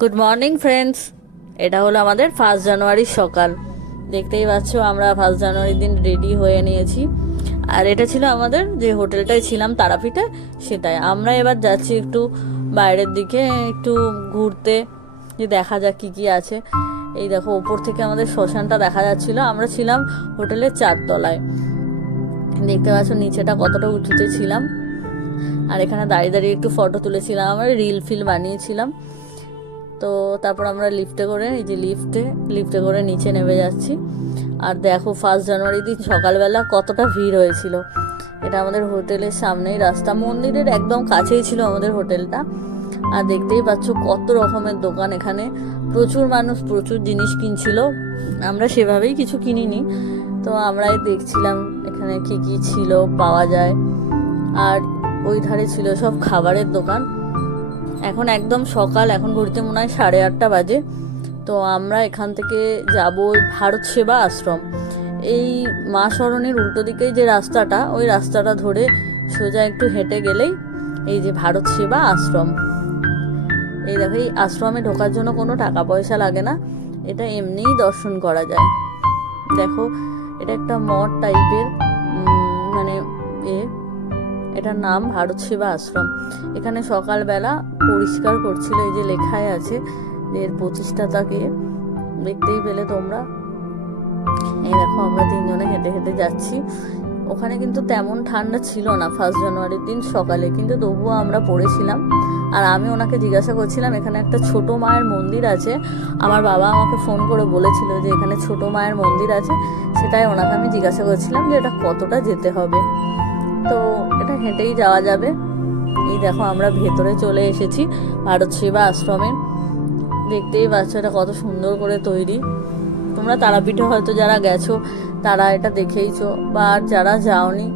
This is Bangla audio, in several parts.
গুড মর্নিং ফ্রেন্ডস এটা হলো আমাদের ফার্স্ট জানুয়ারির সকাল। দেখতেই পাচ্ছ, আমরা ফার্স্ট জানুয়ারির দিন রেডি হয়ে নিয়েছি। আর এটা ছিল আমাদের যে হোটেলটায় ছিলাম, তারাপীঠে, সেটাই। আমরা এবার যাচ্ছি একটু বাইরের দিকে, একটু ঘুরতে, যে দেখা যাক কী কী আছে। এই দেখো, ওপর থেকে আমাদের শ্মশানটা দেখা যাচ্ছিল। আমরা ছিলাম হোটেলের চারতলায়। দেখতে পাচ্ছ, নিচেটা কতটা উঁচুতে ছিলাম। আর এখানে দাঁড়িয়ে দাঁড়িয়ে একটু ফটো তুলেছিলাম, আমরা রিল ফিল বানিয়েছিলাম। তো তারপর আমরা লিফটে করে, এই যে লিফটে লিফটে করে নিচে নেমে যাচ্ছি। আর দেখো ফার্স্ট জানুয়ারি দিন সকালবেলা কতটা ভিড় হয়েছিল। এটা আমাদের হোটেলের সামনেই রাস্তা, মন্দিরের একদম কাছেই ছিল আমাদের হোটেলটা। আর দেখতেই পাচ্ছ কত রকমের দোকান এখানে। প্রচুর মানুষ, প্রচুর জিনিস কিনছিল। আমরা সেভাবেই কিছু কিনিনি। তো আমরাই দেখছিলাম এখানে কি কি ছিল, পাওয়া যায়। আর ওই ধারে ছিল সব খাবারের দোকান। এখন একদম সকাল, এখন ঘড়িতে মনে হয় সাড়ে আটটা বাজে। তো আমরা এখান থেকে যাব ভারত সেবা আশ্রম। এই মা শরণের উল্টো দিকেই যে রাস্তাটা, ওই রাস্তাটা ধরে সোজা একটু হেঁটে গেলেই এই যে ভারত সেবা আশ্রম। এই দেখো, এই আশ্রমে ঢোকার জন্য কোনো টাকা পয়সা লাগে না। এটা এমনিই দর্শন করা যায়। দেখো, এটা একটা মঠ টাইপের এটার নাম ভারত সেবা আশ্রম। এখানে সকালবেলা পরিষ্কার করছিল, এই যে লেখায় আছে এর প্রতিষ্ঠাতাকে দেখতেই পেলে তোমরা। এই দেখো, আমরা তিনজনে হেঁটে হেঁটে যাচ্ছি। ওখানে কিন্তু তেমন ঠান্ডা ছিল না ফার্স্ট জানুয়ারির দিন সকালে, কিন্তু তবুও আমরা পড়েছিলাম। আর আমি ওনাকে জিজ্ঞাসা করছিলাম, এখানে একটা ছোট মায়ের মন্দির আছে? আমার বাবা আমাকে ফোন করে বলেছিল যে, এখানে ছোট মায়ের মন্দির আছে। সেটাই ওনাকে আমি জিজ্ঞাসা করছিলাম যে, এটা কতটা যেতে হবে? তো এটা হেঁটেই যাওয়া যাবে। এই দেখো আমরা ভেতরে চলে এসেছি ভারত সেবা আশ্রমে। দেখতেই পাচ্ছ এটা কত সুন্দর করে তৈরি। তোমরা তারাপীঠে হয়তো যারা গেছো, তারা এটা দেখেইছো। বা আর যারা যাওনি,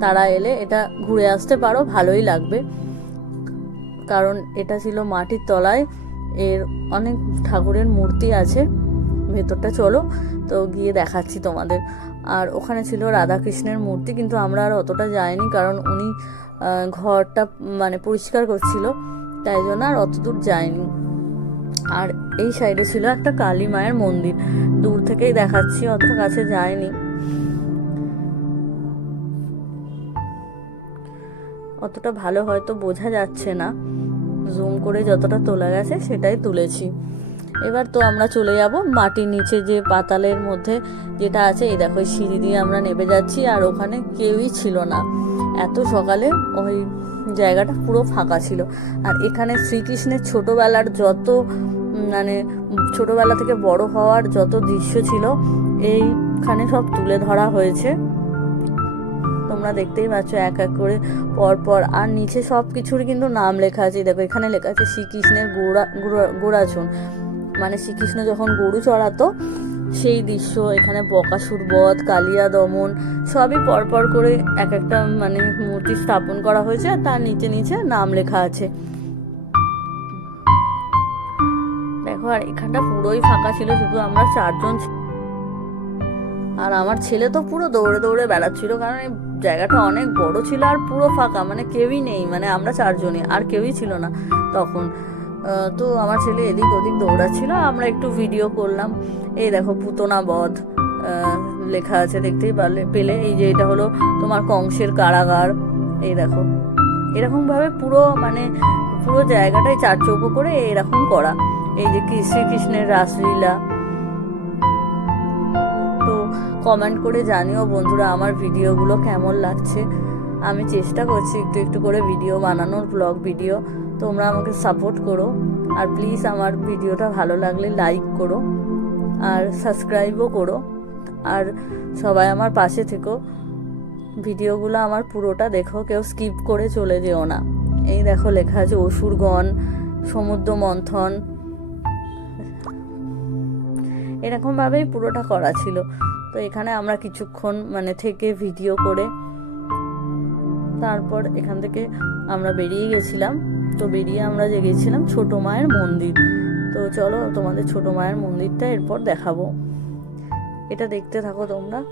তারা এলে এটা ঘুরে আসতে পারো, ভালোই লাগবে। কারণ এটা ছিল মাটির তলায়, এর অনেক ঠাকুরের মূর্তি আছে। ভেতরটা চলো, তো গিয়ে দেখাচ্ছি তোমাদের। আর ওখানে ছিল রাধাকৃষ্ণের মূর্তি, কিন্তু আমরা আর অতটা যাইনি কারণ উনি ঘরটা মানে পরিষ্কার করছিল, তাই জন্য আর অত দূর যাইনি। আর এই সাইডে ছিল একটা কালী মায়ের মন্দির, দূর থেকেই দেখাচ্ছি, অত কাছে যায়নি অতটা ভালো হয়তো বোঝা যাচ্ছে না। জুম করে যতটা তোলা গেছে সেটাই তুলেছি। এবার তো আমরা চলে যাব মাটির নিচে যে পাতালের মধ্যে যেটা আছে, এই দেখো সিঁড়ি দিয়ে আমরা নেমে যাচ্ছি আর ওখানে কেউই ছিল না। এত সকালে ওই জায়গাটা পুরো ফাঁকা ছিল। আর এখানে শ্রীকৃষ্ণের ছোটোবেলার যত মানে ছোটোবেলা থেকে বড় হওয়ার যত দৃশ্য ছিল, এইখানে সব তুলে ধরা হয়েছে। তোমরা দেখতেই পাচ্ছ, এক এক করে পর পর আর নিচে সব কিছুর কিন্তু নাম লেখা আছে। দেখো, এখানে লেখা আছে শ্রীকৃষ্ণের গোড়া, গোড়া- গোড়াচুন মানে শ্রীকৃষ্ণ যখন গরু চড়াতো, সেই দৃশ্য, এখানে বকাসুর বধ কালিয়া দমন, সবই পরপর করে এক একটা মানে মূর্তি স্থাপন করা হয়েছে আর তার নিচে নিচে নাম লেখা আছে। দেখো, আর এখানটা পুরোই ফাঁকা ছিল, শুধু আমরা চারজন আর আমার ছেলে তো পুরো দৌড়ে দৌড়ে বেড়াচ্ছিল, কারণ এই জায়গাটা অনেক বড় ছিল আর পুরো ফাঁকা মানে কেউই নেই মানে আমরা চারজনই, আর কেউই ছিল না তখন। তো আমার ছেলে এদিক ওদিক দৌড়াচ্ছিল, আমরা একটু ভিডিও করলাম। এই দেখো পুতনা বধ লেখা আছে, দেখতেই পারলে, পেলে। এই যে এটা হলো তোমার কংসের কারাগার। এই দেখো, এরকমভাবে পুরো মানে পুরো জায়গাটাই চার চৌকো করে এরকম করা। এই যে শ্রীকৃষ্ণের রাসলীলা। তো কমেন্ট করে জানিও বন্ধুরা আমার ভিডিওগুলো কেমন লাগছে। আমি চেষ্টা করছি একটু একটু করে ভিডিও বানানোর ব্লগ ভিডিও তোমরা আমাকে সাপোর্ট করো। আর প্লিজ আমার ভিডিওটা ভালো লাগলে লাইক করো। আর সাবস্ক্রাইবও করো। আর সবাই আমার পাশে থেকো। ভিডিওগুলো আমার পুরোটা দেখো। কেউ স্কিপ করে চলে যেও না। এই দেখো লেখা আছে, অসুরগণ, সমুদ্র মন্থন। এরকমভাবেই পুরোটা করা ছিল। তো এখানে আমরা কিছুক্ষণ মানে থেকে ভিডিও করে তারপর এখান থেকে আমরা বেরিয়ে গেছিলাম। তো বেরিয়ে আমরা যে গেছিলাম ছোট মায়ের মন্দির। তো চলো তোমাদের ছোট মায়ের মন্দিরটা এরপর দেখাবো। এটা দেখতে থাকো তোমরা।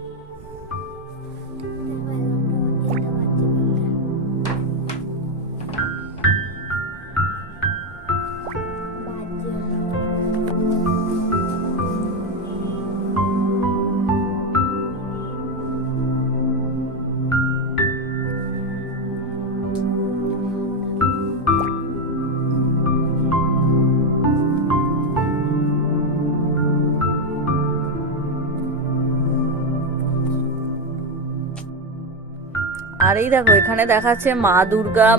আর এই দেখো, এখানে দেখাচ্ছে মা দুর্গা,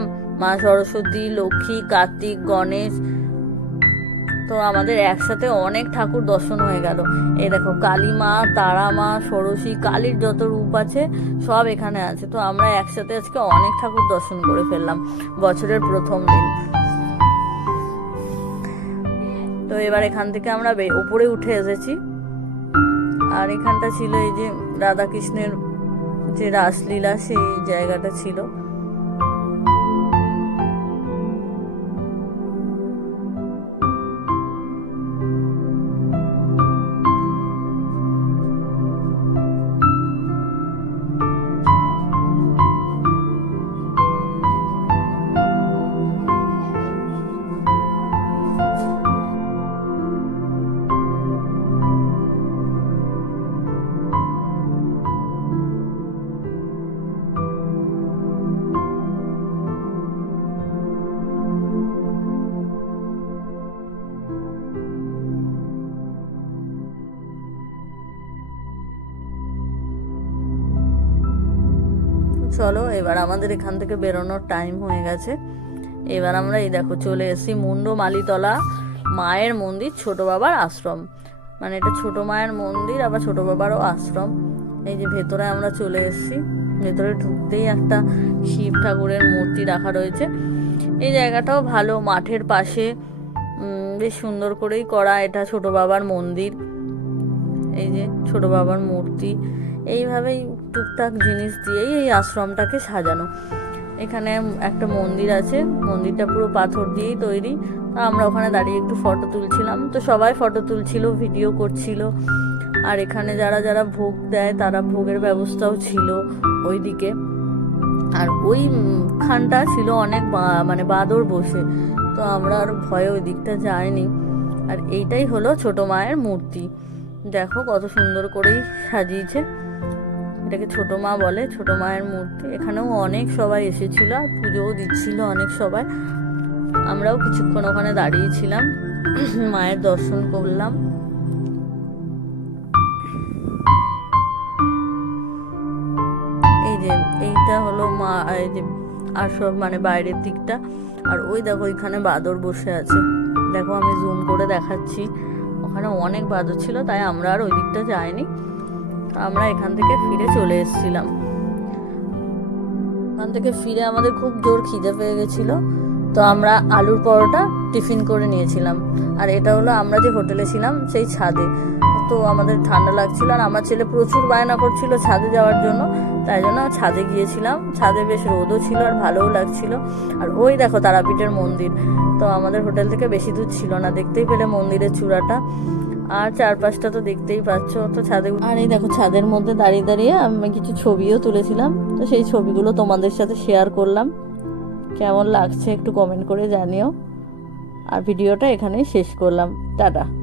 মা সরস্বতী, লক্ষ্মী, কার্তিক, গণেশ। তো আমাদের একসাথে অনেক ঠাকুর দর্শন হয়ে গেল। এই দেখো কালী মা তারা মা ষোড়শী কালীর যত রূপ আছে, সব এখানে আছে। তো আমরা একসাথে আজকে অনেক ঠাকুর দর্শন করে ফেললাম বছরের প্রথম দিন। তো এবার এখান থেকে আমরা উপরে উঠে এসেছি। আর এখানটা ছিল এই যে রাধাকৃষ্ণের যে রাসলীলা সেই জায়গাটা ছিল। চলো, এবার আমাদের এখান থেকে বেরোনোর টাইম হয়ে গেছে। এবার আমরা এই দেখো, চলে এসেছি মুন্ড মালিতলা মায়ের মন্দির, ছোট বাবার আশ্রম। মানে এটা ছোট মায়ের মন্দির, আবার ছোট বাবারও আশ্রম। এই যে ভেতরে আমরা চলে এসেছি। ভেতরে ঢুকতেই একটা শিব ঠাকুরের মূর্তি রাখা রয়েছে। এই জায়গাটাও ভালো, মাঠের পাশে। বেশ সুন্দর করেই করা এটা ছোট বাবার মন্দির। এই যে ছোট বাবার মূর্তি। এইভাবেই টুকটাক জিনিস দিয়েই এই আশ্রমটাকে সাজানো। এখানে একটা মন্দির আছে, মন্দিরটা পুরো পাথর দিয়েই তৈরি। আমরা ওখানে দাঁড়িয়ে একটু ফটো তুলছিলাম। তো সবাই ফটো তুলছিল, ভিডিও করছিল। আর এখানে যারা যারা ভোগ দেয়, তারা ভোগের ব্যবস্থাও ছিল ওইদিকে। আর ওই খানটা ছিল অনেক মানে বাদর বসে। তো আমরা আর ভয়ে ওই দিকটা যাইনি। আর এইটাই হলো ছোট মায়ের মূর্তি। দেখো কত সুন্দর করেই সাজিয়েছে। এটাকে ছোট মা বলে, ছোট মায়ের মূর্তি। এখানেও অনেক সবাই এসেছিল আর পুজোও দিচ্ছিল অনেক সবাই। আমরাও কিছুক্ষণ ওখানে দাঁড়িয়েছিলাম মায়ের দর্শন করলাম। এই যে, এইটা হলো মা, এই যে আসর মানে বাইরের দিকটা। আর ওই দেখো, এখানে বাদর বসে আছে। দেখো, আমি জুম করে দেখাচ্ছি। ওখানে অনেক বাদর ছিল, তাই আমরা আর ওই দিকটা যাইনি। আমরা এখান থেকে ফিরে চলে এসেছিলাম। ওখান থেকে ফিরে আমাদের খুব জোর খিদে পেয়ে গেছিল, তো আমরা আলুর পরোটা টিফিন করে নিয়েছিলাম। আর এটা হলো আমরা যে হোটেলে ছিলাম, সেই ছাদে। তো আমাদের ঠান্ডা লাগছিল আর আমার ছেলে প্রচুর বায়না করছিল ছাদে যাওয়ার জন্য, তাই জন্য ছাদে গিয়েছিলাম। ছাদে বেশ রোদও ছিল আর ভালোও লাগছিল। আর ওই দেখো তারাপীঠের মন্দির, তো আমাদের হোটেল থেকে বেশি দূর ছিল না, দেখতেই পেলে মন্দিরের চূড়াটা। আর চারপাশটা তো দেখতেই পাচ্ছ তো ছাদে আর এই দেখো, ছাদের মধ্যে দাঁড়িয়ে দাঁড়িয়ে আমি কিছু ছবিও তুলেছিলাম। তো সেই ছবিগুলো তোমাদের সাথে শেয়ার করলাম। কেমন লাগছে একটু কমেন্ট করে জানিও। আর ভিডিওটা এখানেই শেষ করলাম। টাটা।